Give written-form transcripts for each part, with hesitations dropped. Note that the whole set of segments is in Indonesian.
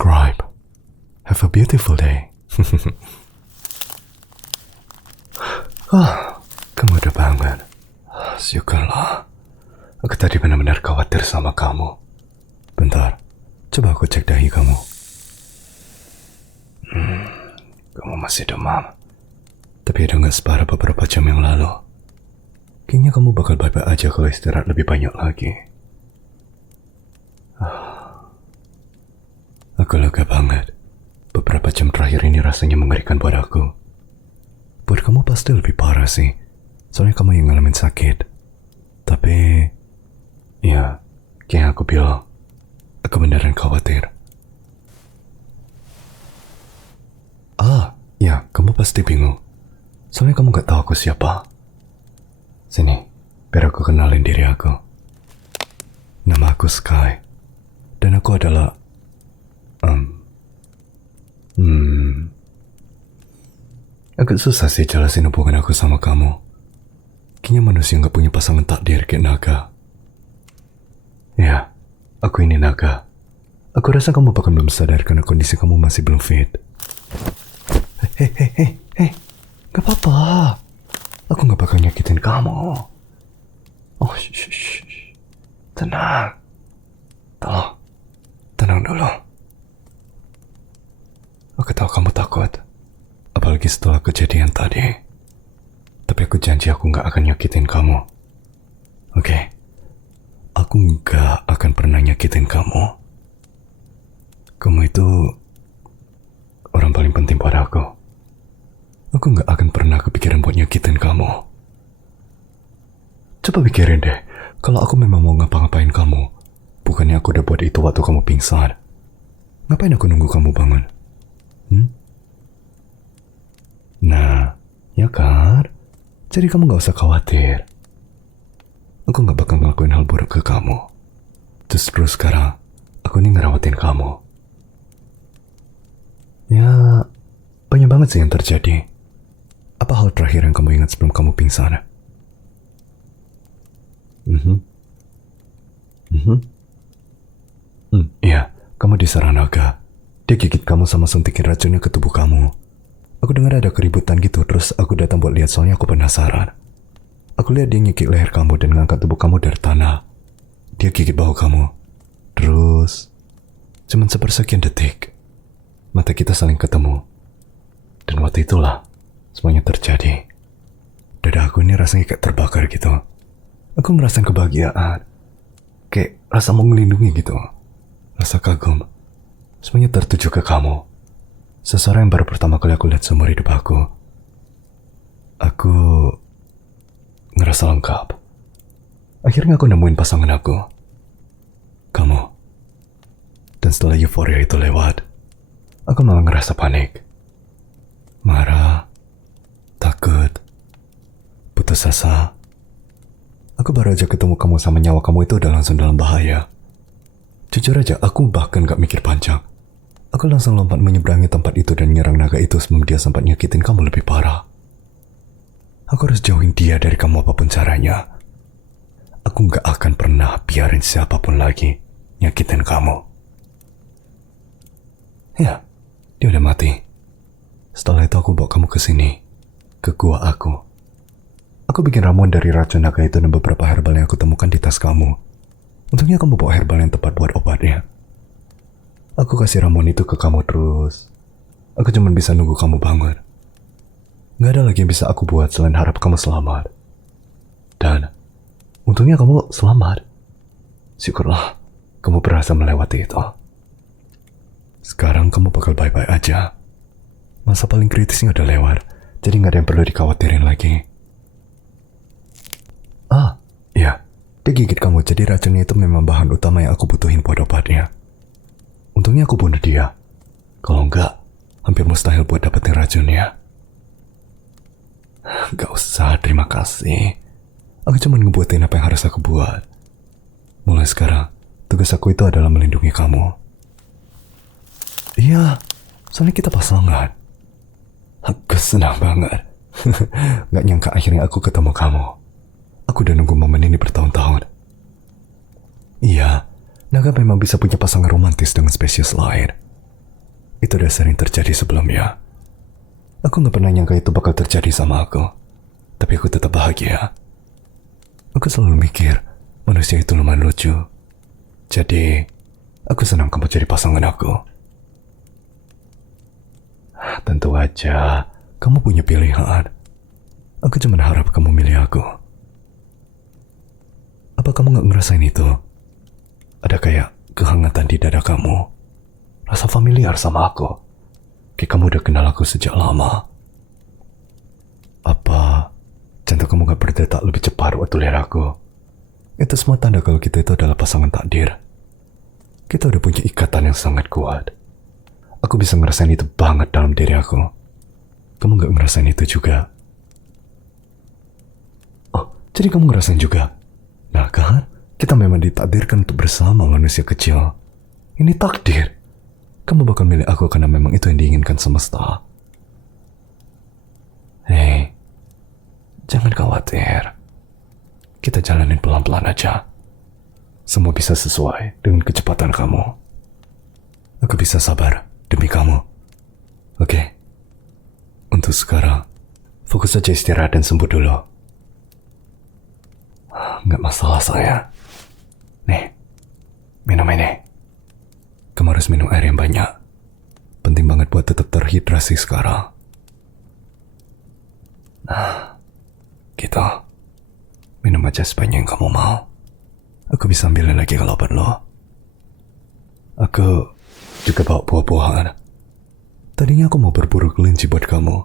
subscribe. Have a beautiful day. Kamu udah bangun. Syukurlah. Aku tadi benar-benar khawatir sama kamu. Bentar, coba aku cek dahi kamu. Kamu masih demam. Tapi udah gak separah beberapa jam yang lalu. Kayaknya kamu bakal baik-baik aja kalau istirahat lebih banyak lagi. Aku lega banget. Beberapa jam terakhir ini rasanya mengerikan buat aku. Buat kamu pasti lebih parah sih. Soalnya kamu yang ngalamin sakit. Tapi, ya, kayak aku bilang, aku beneran khawatir. Ya, kamu pasti bingung. Soalnya kamu gak tahu aku siapa. Sini, biar aku kenalin diri aku. Nama aku Sky. Dan aku adalah agak susah sih jelasin hubungan aku sama kamu. Kayaknya manusia gak punya pasangan takdir kayak naga. Ya, aku ini naga. Aku rasa kamu bahkan belum sadar karena kondisi kamu masih belum fit. Hei, gak apa-apa. Aku gak bakal nyakitin kamu. Oh, shh. Tenang. Tolong, tenang dulu. Aku tahu kamu takut. Apalagi setelah kejadian tadi. Tapi aku janji aku gak akan nyakitin kamu. Oke? Aku gak akan pernah nyakitin kamu. Kamu itu orang paling penting pada aku. Aku gak akan pernah kepikiran buat nyakitin kamu. Coba pikirin deh, kalau aku memang mau ngapa-ngapain kamu, bukannya aku udah buat itu waktu kamu pingsan. Ngapain aku nunggu kamu bangun? Nah, ya kan? Jadi kamu gak usah khawatir. Aku gak bakal ngelakuin hal buruk ke kamu. Justru sekarang, aku ini ngerawatin kamu. Ya, banyak banget sih yang terjadi. Apa hal terakhir yang kamu ingat sebelum kamu pingsan? Iya, kamu diserang naga. Dia gigit kamu sama suntikin racunnya ke tubuh kamu. Aku dengar ada keributan gitu, terus aku datang buat lihat soalnya aku penasaran. Aku lihat dia nyekik leher kamu dan ngangkat tubuh kamu dari tanah. Dia gigit bahu kamu. Terus, cuman sepersekian detik, mata kita saling ketemu. Dan waktu itulah semuanya terjadi. Dada aku ini rasanya kayak terbakar gitu. Aku ngerasain kebahagiaan. Kayak rasa mau ngelindungi gitu. Rasa kagum. Semuanya tertuju ke kamu. Seseorang yang baru pertama kali aku lihat seumur hidup aku. Aku ngerasa lengkap. Akhirnya aku nemuin pasangan aku. Kamu. Dan setelah euforia itu lewat, aku malah ngerasa panik. Marah, takut, putus asa. Aku baru aja ketemu kamu sama nyawa kamu itu udah langsung dalam bahaya. Jujur aja, aku bahkan gak mikir panjang. Aku langsung lompat menyeberangi tempat itu dan nyerang naga itu sebelum dia sempat nyakitin kamu lebih parah. Aku harus jauhin dia dari kamu apapun caranya. Aku gak akan pernah biarin siapapun lagi nyakitin kamu. Ya, dia udah mati. Setelah itu aku bawa kamu ke sini, ke gua aku. Aku bikin ramuan dari racun naga itu dan beberapa herbal yang aku temukan di tas kamu. Untungnya kamu bawa herbal yang tepat buat obatnya. Aku kasih ramuan itu ke kamu terus. Aku cuma bisa nunggu kamu bangun. Gak ada lagi yang bisa aku buat selain harap kamu selamat. Dan untungnya kamu selamat. Syukurlah kamu berhasil melewati itu. Sekarang kamu bakal baik-baik aja. Masa paling kritisnya udah lewat, jadi gak ada yang perlu dikhawatirin lagi. Iya, dia gigit kamu, jadi racunnya itu memang bahan utama yang aku butuhin buat obatnya. Untungnya aku bunuh dia. Kalau enggak, hampir mustahil buat dapetin racunnya. Gak usah, terima kasih. Aku cuma ngebuatin apa yang harus aku buat. Mulai sekarang, tugas aku itu adalah melindungi kamu. Iya, soalnya kita pasangan. Aku senang banget. Gak nyangka akhirnya aku ketemu kamu. Aku udah nunggu momen ini bertahun-tahun. Iya, naga memang bisa punya pasangan romantis dengan spesies lain. Itu udah sering terjadi sebelumnya. Aku gak pernah nyangka itu bakal terjadi sama aku. Tapi aku tetap bahagia. Aku selalu mikir, manusia itu lumayan lucu. Jadi, aku senang kamu jadi pasangan aku. Tentu aja, kamu punya pilihan. Aku cuma harap kamu milih aku. Apa kamu gak ngerasain itu? Ada kayak kehangatan di dada kamu. Rasa familiar sama aku. Kayak kamu udah kenal aku sejak lama. Apa jantung kamu gak berdetak lebih cepat waktu lihat aku? Itu semua tanda kalau kita itu adalah pasangan takdir. Kita udah punya ikatan yang sangat kuat. Aku bisa ngerasain itu banget dalam diri aku. Kamu gak ngerasain itu juga? Oh, jadi kamu ngerasain juga? Nah kan, kita memang ditakdirkan untuk bersama manusia kecil. Ini takdir. Kamu bakal milih aku karena memang itu yang diinginkan semesta. Hei, jangan khawatir. Kita jalanin pelan-pelan aja. Semua bisa sesuai dengan kecepatan kamu. Aku bisa sabar demi kamu. Oke? Untuk sekarang, fokus aja istirahat dan sembuh dulu. Nggak masalah saya. Nih, minum ini. Kamu harus minum air yang banyak. Penting banget buat tetap terhidrasi sekarang. Nah, gitu. Minum aja sebanyak yang kamu mau. Aku bisa ambilin lagi kalau perlu. Aku juga bawa buah-buahan. Tadinya aku mau berburu kelinci buat kamu.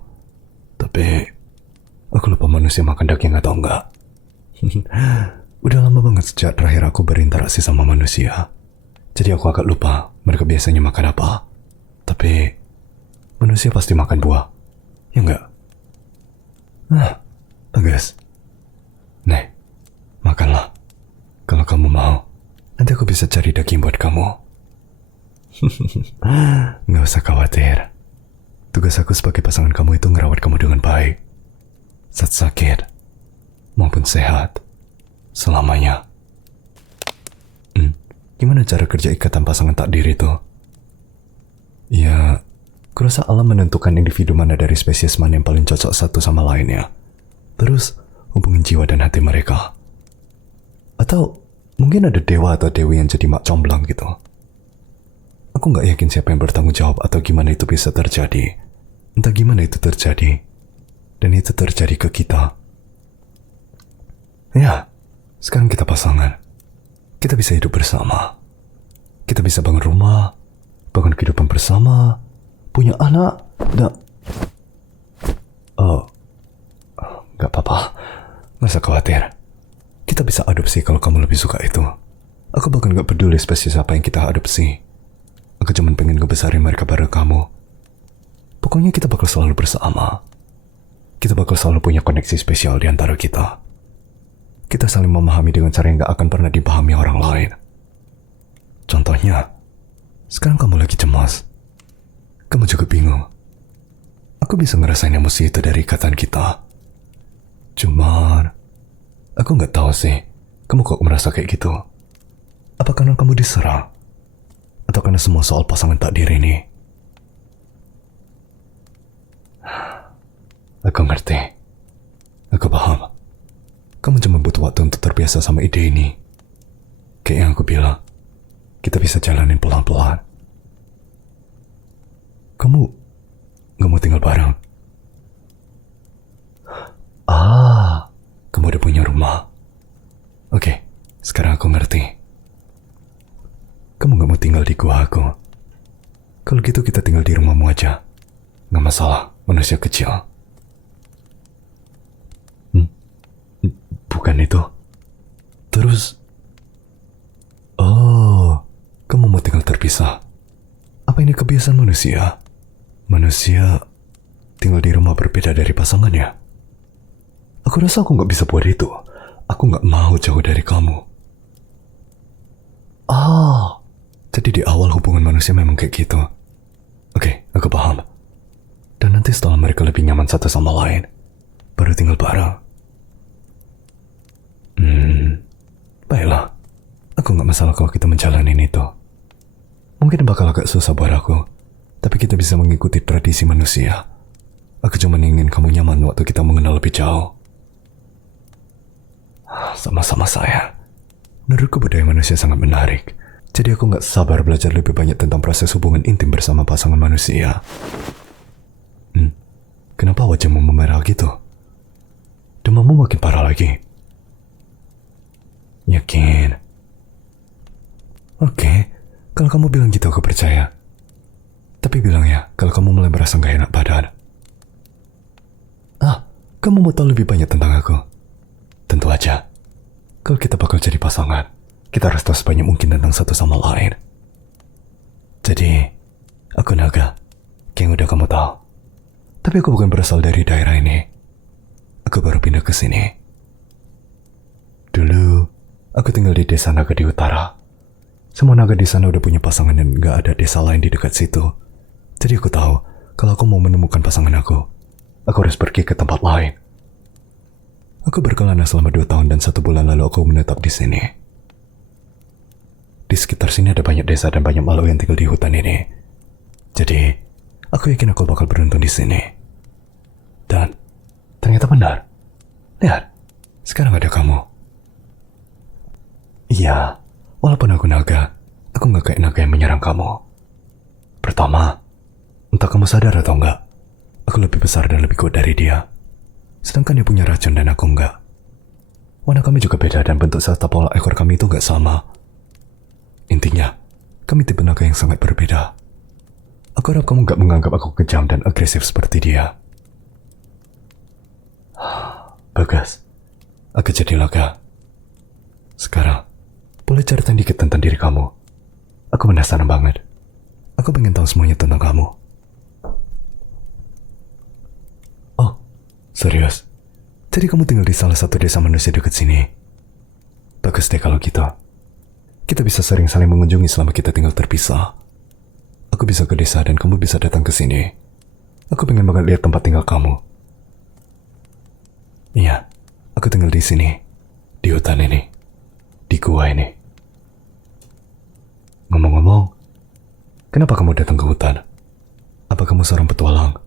Tapi, aku lupa manusia makan daging atau enggak. Udah lama banget sejak terakhir aku berinteraksi sama manusia. Jadi aku agak lupa mereka biasanya makan apa. Tapi, manusia pasti makan buah. Ya enggak? Bagus. Nih, makanlah. Kalau kamu mau, nanti aku bisa cari daging buat kamu. Nggak usah khawatir. Tugas aku sebagai pasangan kamu itu ngerawat kamu dengan baik. Saat sakit, maupun sehat. Selamanya. Gimana cara kerja ikatan pasangan takdir itu? Ya, kurasa alam menentukan individu mana dari spesies mana yang paling cocok satu sama lainnya. Terus, hubungin jiwa dan hati mereka. Atau, mungkin ada dewa atau dewi yang jadi mak comblang gitu. Aku gak yakin siapa yang bertanggung jawab atau gimana itu bisa terjadi. Entah gimana itu terjadi. Dan itu terjadi ke kita. Ya, sekarang kita pasangan. Kita bisa hidup bersama. Kita bisa bangun rumah, bangun kehidupan bersama, punya anak, dan... Gak apa-apa. Gak usah khawatir. Kita bisa adopsi kalau kamu lebih suka itu. Aku bahkan gak peduli spesies apa yang kita adopsi. Aku cuma pengen ngebesarin mereka bareng kamu. Pokoknya kita bakal selalu bersama. Kita bakal selalu punya koneksi spesial di antara kita. Kita saling memahami dengan cara yang gak akan pernah dipahami orang lain. Contohnya, sekarang kamu lagi cemas. Kamu juga bingung. Aku bisa ngerasain emosi itu dari ikatan kita. Cuman, aku gak tahu sih, kamu kok merasa kayak gitu. Apa karena kamu diserang? Atau karena semua soal pasangan takdir ini? Aku ngerti. Aku paham. Kamu cuma butuh waktu untuk terbiasa sama ide ini. Kayak yang aku bilang, kita bisa jalanin pelan-pelan. Kamu gak mau tinggal bareng? Kamu udah punya rumah. Oke, sekarang aku ngerti. Kamu gak mau tinggal di gua aku. Kalau gitu kita tinggal di rumahmu aja. Gak masalah, manusia kecil. Bukan itu. Terus... kamu mau tinggal terpisah. Apa ini kebiasaan manusia? Manusia tinggal di rumah berbeda dari pasangannya. Aku rasa aku gak bisa buat itu. Aku gak mau jauh dari kamu. Jadi di awal hubungan manusia memang kayak gitu. Oke, aku paham. Dan nanti setelah mereka lebih nyaman satu sama lain, baru tinggal bareng. Baiklah. Aku gak masalah kalau kita menjalani itu. Mungkin bakal agak susah buat aku. tapi kita bisa mengikuti tradisi manusia. Aku cuma ingin kamu nyaman waktu kita mengenal lebih jauh. Sama-sama saya. Menurutku budaya manusia sangat menarik. Jadi aku nggak sabar belajar lebih banyak tentang proses hubungan intim bersama pasangan manusia. Kenapa wajahmu memerah gitu? Demammu makin parah lagi. Yakin? Oke, kalau kamu bilang gitu aku percaya. Tapi bilang ya, kalau kamu mulai merasa gak enak badan. Kamu mau tahu lebih banyak tentang aku? Tentu aja. Kalau kita bakal jadi pasangan, kita harus tahu sebanyak mungkin tentang satu sama lain. Jadi, aku Naga, yang udah kamu tahu. Tapi aku bukan berasal dari daerah ini. Aku baru pindah ke sini. Dulu, aku tinggal di desa Naga di utara. Semua naga di sana udah punya pasangan dan gak ada desa lain di dekat situ. Jadi aku tahu, kalau aku mau menemukan pasangan aku harus pergi ke tempat lain. Aku berkelana selama 2 tahun dan 1 bulan lalu aku menetap di sini. Di sekitar sini ada banyak desa dan banyak makhluk yang tinggal di hutan ini. Jadi, aku yakin aku bakal beruntung di sini. Dan ternyata benar. Lihat, sekarang ada kamu. Iya, walaupun aku naga, aku gak kayak naga yang menyerang kamu. Pertama, entah kamu sadar atau enggak, aku lebih besar dan lebih kuat dari dia. Sedangkan dia punya racun dan aku enggak. Warna kami juga beda dan bentuk serta pola ekor kami itu gak sama. Intinya, kami tipe naga yang sangat berbeda. Aku harap kamu gak menganggap aku kejam dan agresif seperti dia. Bagus, aku jadi naga. Sekarang, boleh ceritain dikit tentang diri kamu. Aku penasaran banget. Aku pengen tahu semuanya tentang kamu. Oh, serius? Jadi kamu tinggal di salah satu desa manusia dekat sini? Bagus deh kalau gitu. Kita bisa sering saling mengunjungi selama kita tinggal terpisah. Aku bisa ke desa dan kamu bisa datang ke sini. Aku pengen banget lihat tempat tinggal kamu. Iya, aku tinggal di sini. Di hutan ini. Di gua ini. Ngomong-ngomong, kenapa kamu datang ke hutan? Apa kamu seorang petualang?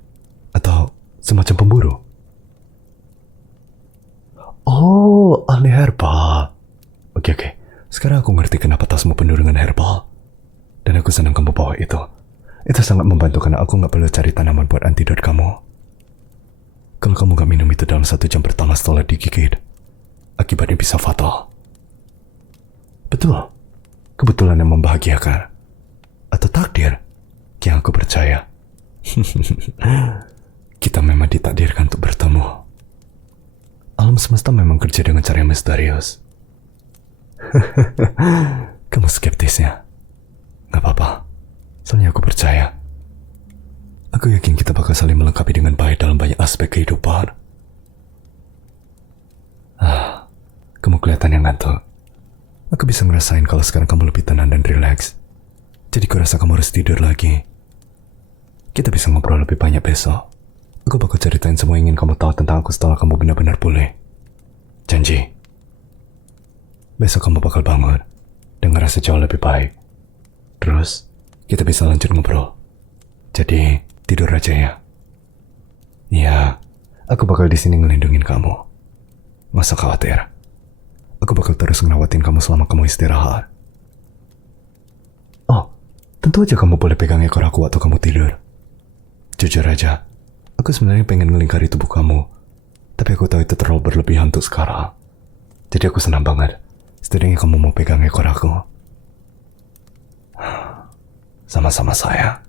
Atau semacam pemburu? Oh, ahli herbal. Oke. Sekarang aku ngerti kenapa tasmu penuh dengan herbal. Dan aku senang kamu bawa itu. Itu sangat membantu karena aku gak perlu cari tanaman buat antidot kamu. Kalau kamu gak minum itu dalam 1 jam pertama setelah digigit, akibatnya bisa fatal. Betul. Kebetulan yang membahagiakan. Atau takdir, yang aku percaya. Kita memang ditakdirkan untuk bertemu. Alam semesta memang kerja dengan cara yang misterius. Kamu skeptis ya? Gak apa-apa, soalnya aku percaya. Aku yakin kita bakal saling melengkapi dengan baik dalam banyak aspek kehidupan. Kamu kelihatan yang ngantuk. Aku bisa ngerasain kalau sekarang kamu lebih tenang dan rileks. Jadi kurasa kamu harus tidur lagi. Kita bisa ngobrol lebih banyak besok. Aku bakal ceritain semua yang ingin kamu tahu tentang aku setelah kamu benar-benar pulih. Janji. Besok kamu bakal bangun dan ngerasa jauh lebih baik. Terus, kita bisa lanjut ngobrol. Jadi, tidur aja ya. Ya, aku bakal di sini ngelindungin kamu. Nggak usah khawatir. Aku bakal terus ngerawatin kamu selama kamu istirahat. Oh, tentu aja kamu boleh pegang ekor aku waktu kamu tidur. Jujur aja, aku sebenarnya pengen ngelingkari tubuh kamu. Tapi aku tahu itu terlalu berlebihan untuk sekarang. Jadi aku senang banget. Setidaknya kamu mau pegang ekor aku. Sama-sama saya.